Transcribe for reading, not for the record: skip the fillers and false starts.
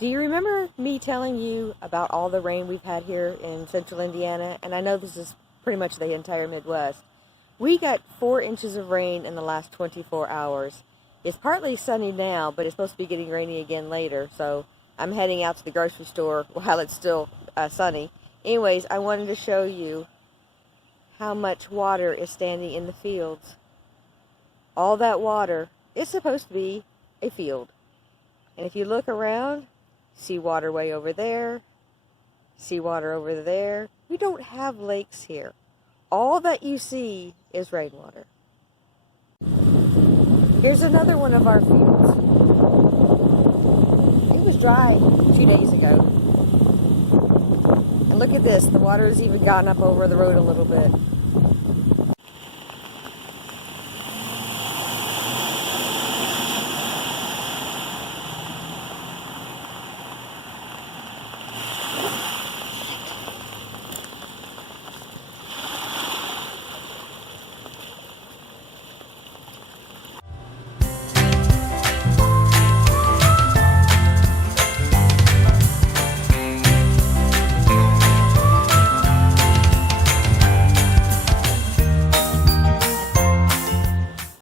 Do you remember me telling you about all the rain we've had here in central Indiana? And I know this is pretty much the entire Midwest. We got 4 inches of rain in the last 24 hours. It's partly sunny now, but it's supposed to be getting rainy again later. So I'm heading out to the grocery store while it's still sunny. Anyways, I wanted to show you how much water is standing in the fields. All that water is supposed to be a field. And if you look around, see water way over there, see water over there. We don't have lakes here. All that you see is rainwater. Here's another one of our fields. It was dry 2 days ago. And look at this, the water has even gotten up over the road a little bit.